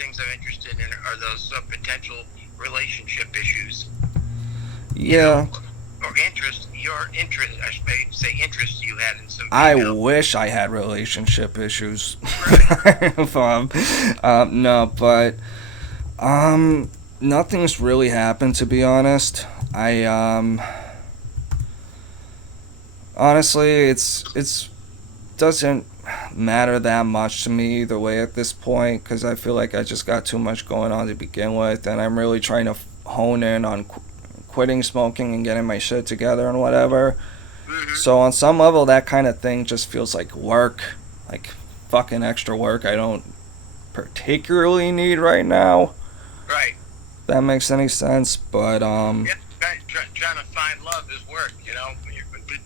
things I'm interested in are those potential relationship issues. Yeah. Or interest, your interest, I should maybe say interest you had in some I female. wish I had relationship issues. Right. No, but nothing's really happened, to be honest. I honestly, it's doesn't matter that much to me either way at this point, because I feel like I just got too much going on to begin with, and I'm really trying to hone in on quitting smoking and getting my shit together and whatever. Mm-hmm. So on some level, that kind of thing just feels like work, like fucking extra work I don't particularly need right now. Right. If that makes any sense, but Yeah. Trying to find love is work. When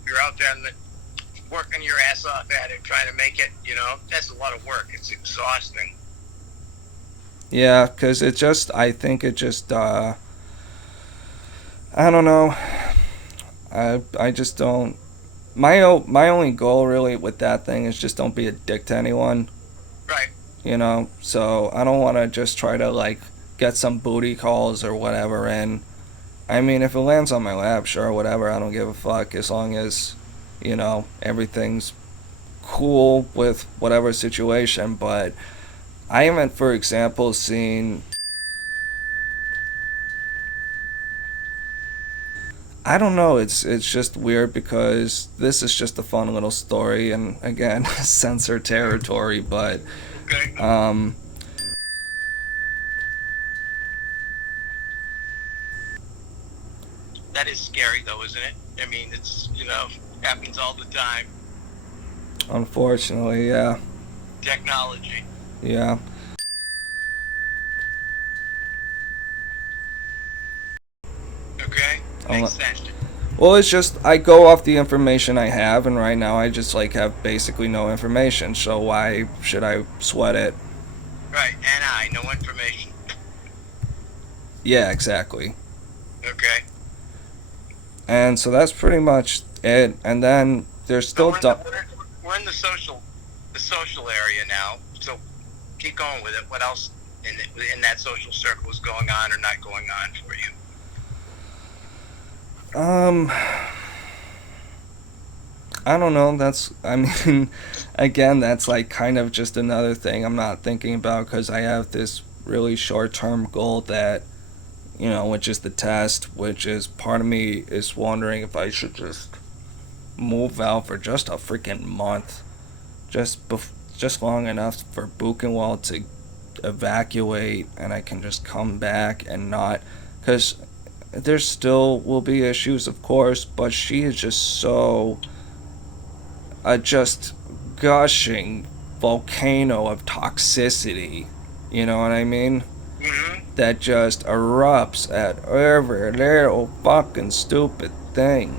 you're out there and working your ass off at it, trying to make it. That's a lot of work. It's exhausting. yeah, because I think it just, I don't know. I just don't. My only goal really with that thing is just don't be a dick to anyone. Right. So I don't want to just try to like get some booty calls or whatever in. I mean, if it lands on my lap, sure, whatever. I don't give a fuck as long as, everything's cool with whatever situation. But I haven't, for example, seen. I don't know. It's just weird because this is just a fun little story, and again, censor territory. But Okay. um, That is scary, though, isn't it? I mean, it's happens all the time. unfortunately, yeah, Technology. yeah. Okay. Makes sense. Well, it's just I go off the information I have, and right now I just like have basically no information. So why should I sweat it? Right. And I no information. Yeah, exactly. Okay. And so that's pretty much it. And then there's So still we're in the social area now. So keep going with it. What else in that social circle is going on or not going on for you? um I don't know. I mean, again, that's like kind of just another thing I'm not thinking about because I have this really short-term goal that which is the test, which is part of me is wondering if I should just move out for just a freaking month, just long enough for Buchenwald to evacuate, and I can just come back and not, because there still will be issues, of course, but she is just so just gushing volcano of toxicity. You know what I mean? Mm-hmm. That just erupts at every little fucking stupid thing.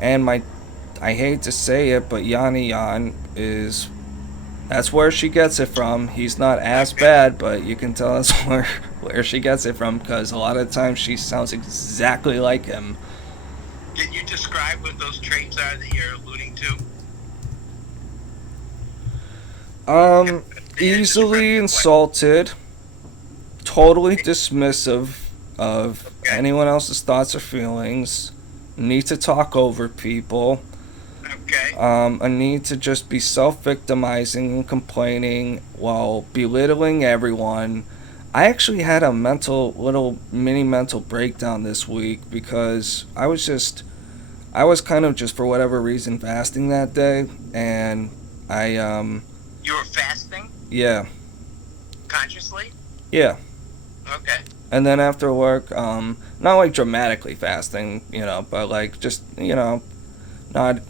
And I hate to say it, but Yanni Yan is, that's where she gets it from. He's not as bad, but you can tell that's where she gets it from because a lot of times she sounds exactly like him. Can you describe what those traits are that you're alluding to? Easily insulted, totally dismissive of Okay. anyone else's thoughts or feelings, need to talk over people, Okay. a need to just be self-victimizing and complaining while belittling everyone. I actually had a little mini mental breakdown this week because I was kind of just for whatever reason fasting that day, and I You were fasting yeah, consciously? yeah. Okay. And then after work, not like dramatically fasting, but like just, not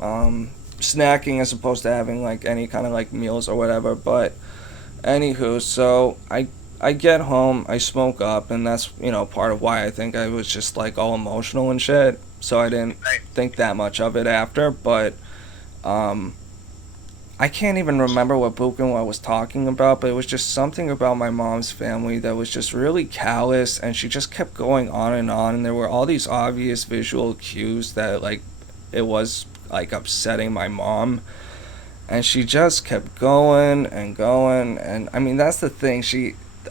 snacking as opposed to having like any kind of like meals or whatever. But anywho, so I get home, I smoke up, and that's, part of why I think I was just like all emotional and shit. So I didn't Right. think that much of it after, but um I can't even remember what Buchenwald was talking about, but it was just something about my mom's family that was just really callous, and she just kept going on, and there were all these obvious visual cues that, like, it was, like, upsetting my mom. And she just kept going and going, and I mean that's the thing.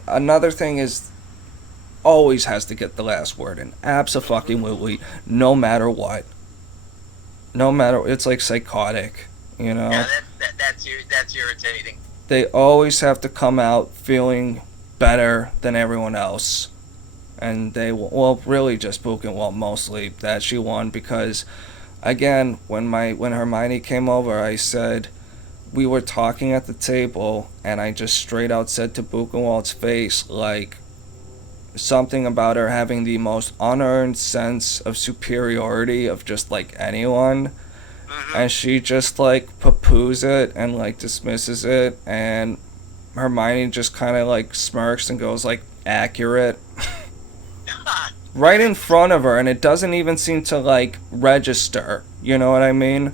Another thing is always has to get the last word in. Abso-fucking-lutely, no matter what. No matter, it's like psychotic, you know. Yeah, that's irritating. They always have to come out feeling better than everyone else, and they well really just Buchenwald mostly that she won because, again, when Hermione came over, I said we were talking at the table, and I just straight out said to Buchenwald's face like something about her having the most unearned sense of superiority of just like anyone, and she just like poo-poos it and like dismisses it, and Hermione just kind of like smirks and goes like accurate right in front of her, and it doesn't even seem to like register, you know what I mean?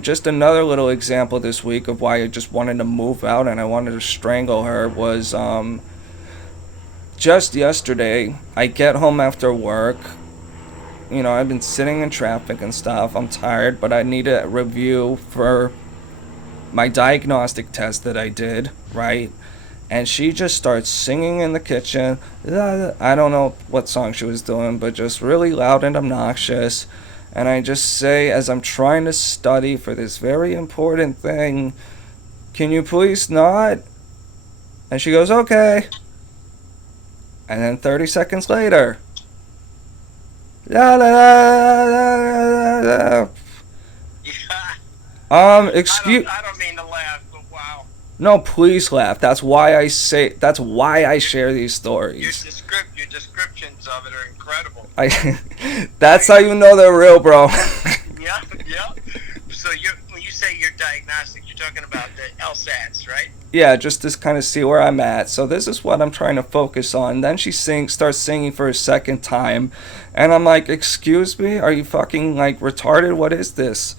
Just another little example this week of why I just wanted to move out and I wanted to strangle her was just yesterday. I get home after work. You know, I've been sitting in traffic and stuff. I'm tired, but I need a review for my diagnostic test that I did, right? And she just starts singing in the kitchen. I don't know what song she was doing, but just really loud and obnoxious. And I just say, as I'm trying to study for this very important thing, can you please not? And she goes, okay. And then 30 seconds later, la la la la la la. Excuse. I don't mean to laugh, but wow. No, please laugh. That's why I share these stories. Your descriptions of it are incredible. That's how you know they're real, bro. Yeah. So when you say your diagnostic, you're talking about the LSATs, right? Yeah, just to kind of see where I'm at. So this is what I'm trying to focus on. Then she starts singing for a second time, and I'm like, excuse me? Are you fucking like retarded? What is this?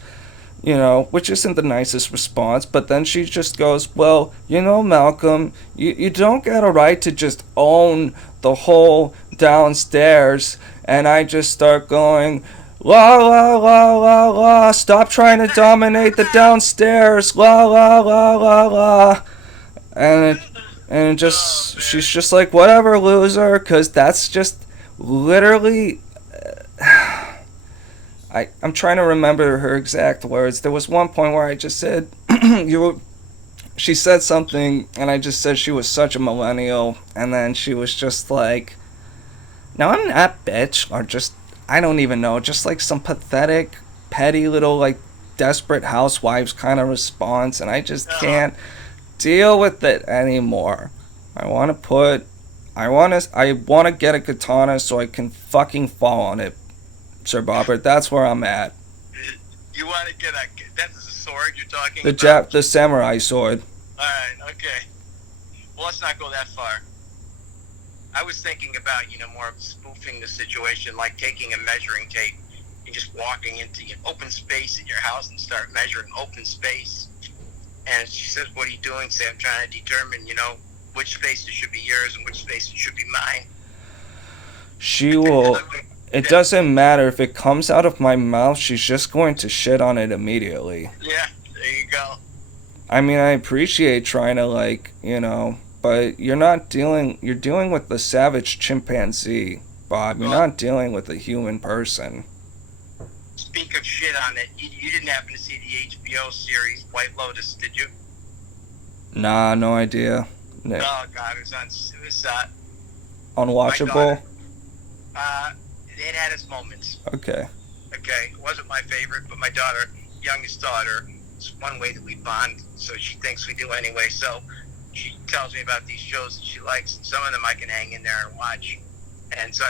You know, which isn't the nicest response, but then she just goes, well, you know, Malcolm, you don't get a right to just own the whole downstairs. And I just start going, la la la la la, stop trying to dominate the downstairs, la la la la la. And she's just like, whatever, loser, because that's just literally... I'm trying to remember her exact words. There was one point where I just said, she said something, and I just said she was such a millennial, and then she was just like, no, I'm not, bitch, or just, I don't even know, just like some pathetic, petty little, like, desperate housewives kind of response, and I just can't deal with it anymore. I want to get a katana so I can fucking fall on it, Sir Bobbert. That's where I'm at. You want to get that's a sword you're talking about? The samurai sword. Alright, okay. Well, let's not go that far. I was thinking about, more of spoofing the situation, like taking a measuring tape and just walking into an open space in your house and start measuring open space. And she says, what are you doing? Say, I'm trying to determine, which spaces should be yours and which spaces should be mine. She will... It doesn't matter if it comes out of my mouth, she's just going to shit on it immediately. Yeah, there you go. I mean, I appreciate trying to, but you're dealing with the savage chimpanzee, Bob. You're not dealing with a human person. Speak of shit on it, you didn't happen to see the HBO series White Lotus, did you? Nah, no idea. Oh, God, it was unwatchable? It had its moments. Okay. It wasn't my favorite, but my youngest daughter, it's one way that we bond, so she thinks we do anyway. So she tells me about these shows that she likes, and some of them I can hang in there and watch. And so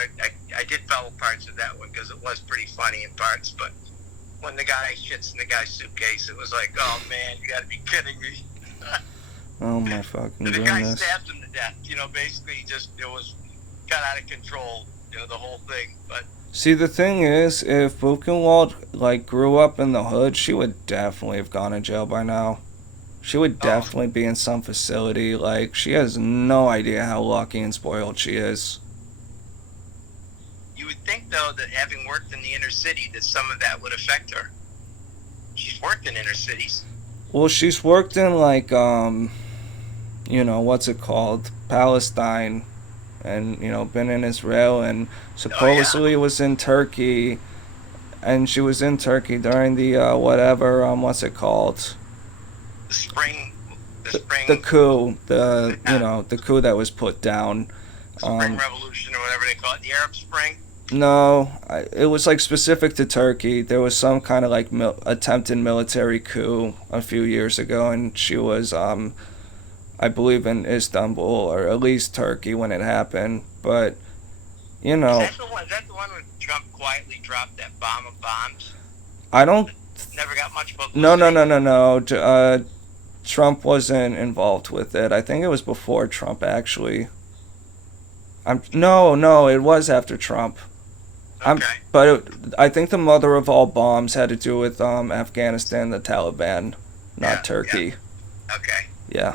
I did follow parts of that one because it was pretty funny in parts. But when the guy shits in the guy's suitcase, it was like, oh man, you got to be kidding me. Oh my fucking goodness. The guy stabbed him to death. Basically got out of control. The whole thing, but... See, the thing is, if Buchenwald, grew up in the hood, she would definitely have gone to jail by now. She would definitely be in some facility. She has no idea how lucky and spoiled she is. You would think, though, that having worked in the inner city, that some of that would affect her. she's worked in inner cities. Well, she's worked in like what's it called, Palestine, and been in Israel, and Oh yeah, supposedly was in Turkey, and she was in Turkey during the whatever what's it called, the spring, the the spring, coup, the yeah, the coup that was put down. spring Um, revolution or whatever they call it, the Arab Spring. no, it was like specific to Turkey. There was some kind of like attempted military coup a few years ago, and she was I believe in Istanbul or at least Turkey when it happened. But you Is know, that the one? Is that the one where Trump quietly dropped that bomb of bombs? I don't. Never got much No, no, publicity. no, no, no. Trump wasn't involved with it. I think it was before Trump actually. No, it was after Trump. Okay. I think the mother of all bombs had to do with Afghanistan, the Taliban, not Yeah. Yeah. Turkey. Okay. Yeah.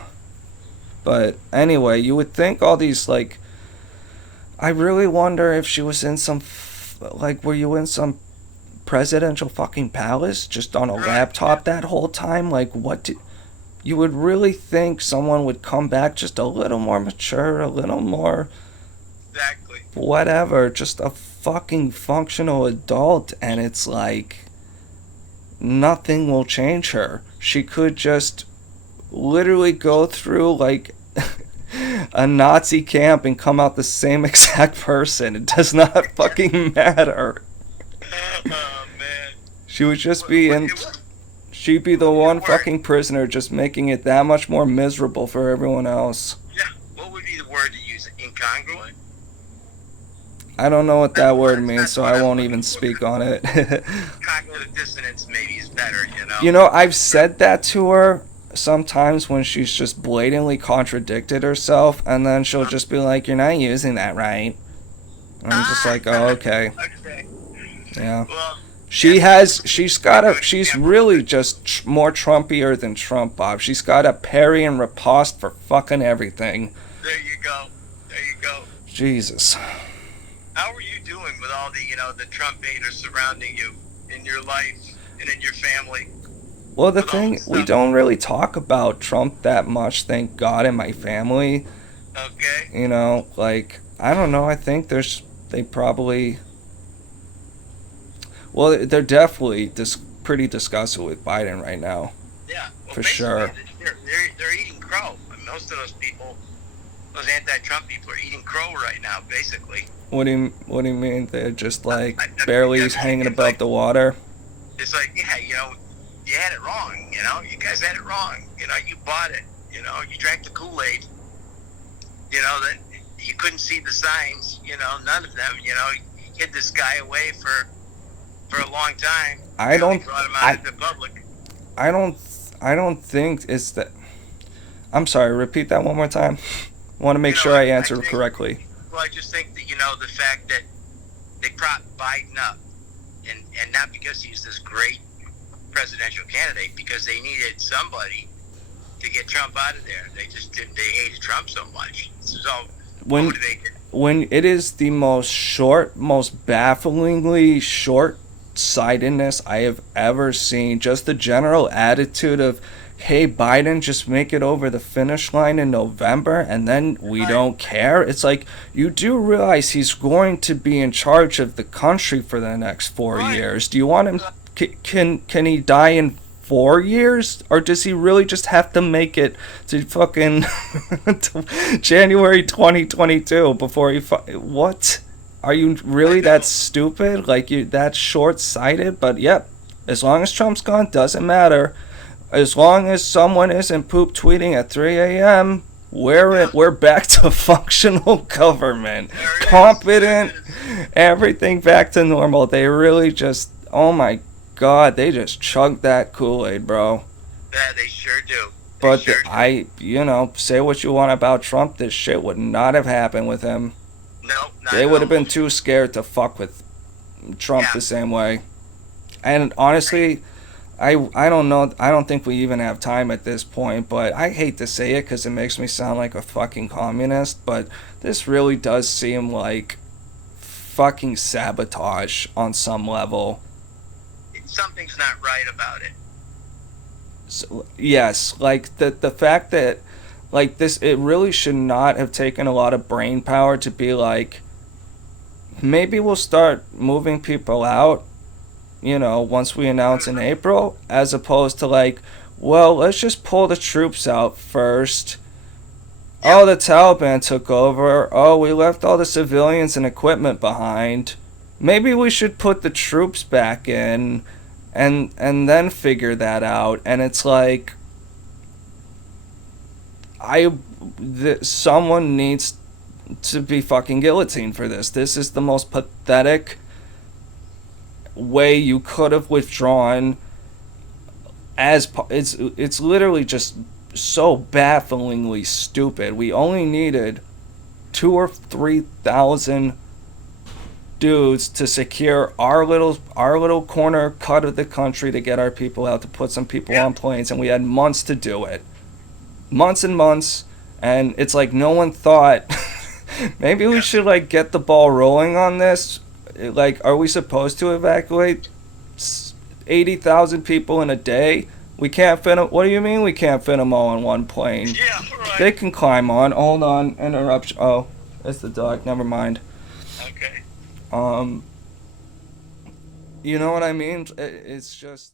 But anyway, you would think all these like. I really wonder if she was in some, like, were you in some presidential fucking palace just on a Right. Yeah. laptop that whole time? Like, you would really think someone would come back just a little more mature, a little more Exactly. whatever, just a fucking functional adult, and it's like nothing will change her. She could just literally go through like a Nazi camp and come out the same exact person. It does not fucking matter. Oh man. She would just What, be what, in. what, She'd be the what would be the one word? fucking prisoner, just making it that much more miserable for everyone else. Yeah. What would be the word to use? Incongruent. I don't know what That's that the word word. means, That's so what I I'm won't looking even for. speak on it. Cognitive dissonance maybe is better. I've said that to her sometimes when she's just blatantly contradicted herself, and then she'll just be like, "You're not using that right." And I'm just Ah. like, "Oh, okay, Okay. yeah." Well, She that's has, a good she's example of really it. just more Trumpier than Trump, Bob. She's got a parry and riposte for fucking everything. There you go. There you go. Jesus. How are you doing with all the Trump haters surrounding you in your life and in your family Well, the with all thing, this we stuff? don't really talk about Trump that much, thank God, in my family. Okay. Like, I don't know, I think they probably, well, they're definitely pretty disgusted with Biden right now, Yeah. Well, for basically, sure. they're eating crow. And most of those people, those anti-Trump people, are eating crow right now. Basically, What do you mean? They're just like barely because hanging it's above like the water? yeah, you had it wrong. You guys had it wrong. You bought it. You drank the Kool-Aid. That you couldn't see the signs. None of them. You hid this guy away for a long time. I Finally don't, brought him out I, into public. I don't, I don't think it's that. I'm sorry. Repeat that one more time. Want to make sure I I answer think. correctly. Well, I just think that the fact that they propped Biden up, and not because he's this great presidential candidate, because they needed somebody to get Trump out of there. They just didn't. They hated Trump so much. This is all When motivated. when it is the most bafflingly short-sightedness I have ever seen, just the general attitude of, hey, Biden, just make it over the finish line in November and then we Right. don't care. It's like, you do realize he's going to be in charge of the country for the next 4 years. Do you want him, can he die in 4 years, or does he really just have to make it to fucking to January 2022 before he what? Are you really that stupid? Like, you that short-sighted? But yep, as long as Trump's gone, doesn't matter. As long as someone isn't poop tweeting at 3 a.m., we're back to functional government, There it is. competent, There it is. everything back to normal. They really just, oh my God, they just chugged that Kool-Aid, bro. Yeah, they sure do. They But sure do. say what you want about Trump, this shit would not have happened with him. No, not They at would have all. been too scared to fuck with Trump Yeah. the same way. And honestly, I don't know. I don't think we even have time at this point, but I hate to say it because it makes me sound like a fucking communist, but this really does seem like fucking sabotage on some level. Something's not right about it. So, yes, like the fact that like this, it really should not have taken a lot of brain power to be like, maybe we'll start moving people out, once we announce in April, as opposed to like, well, let's just pull the troops out first. Yep. Oh, the Taliban took over. Oh, we left all the civilians and equipment behind. Maybe we should put the troops back in and then figure that out. And it's like someone needs to be fucking guillotined for this. This is the most pathetic way you could have withdrawn. It's literally just so bafflingly stupid. We only needed 2 or 3 thousand dudes to secure our little corner cut of the country, to get our people out, to put some people Yeah. on planes, and we had months to do it, months and months. And it's like no one thought maybe we should like get the ball rolling on this. Like, are we supposed to evacuate 80,000 people in a day? We can't fit them. What do you mean we can't fit them all on one plane? Yeah, right. They can climb on. Hold on, interruption. Oh, it's the dog. Never mind. Okay. Um, you know what I mean? It's just.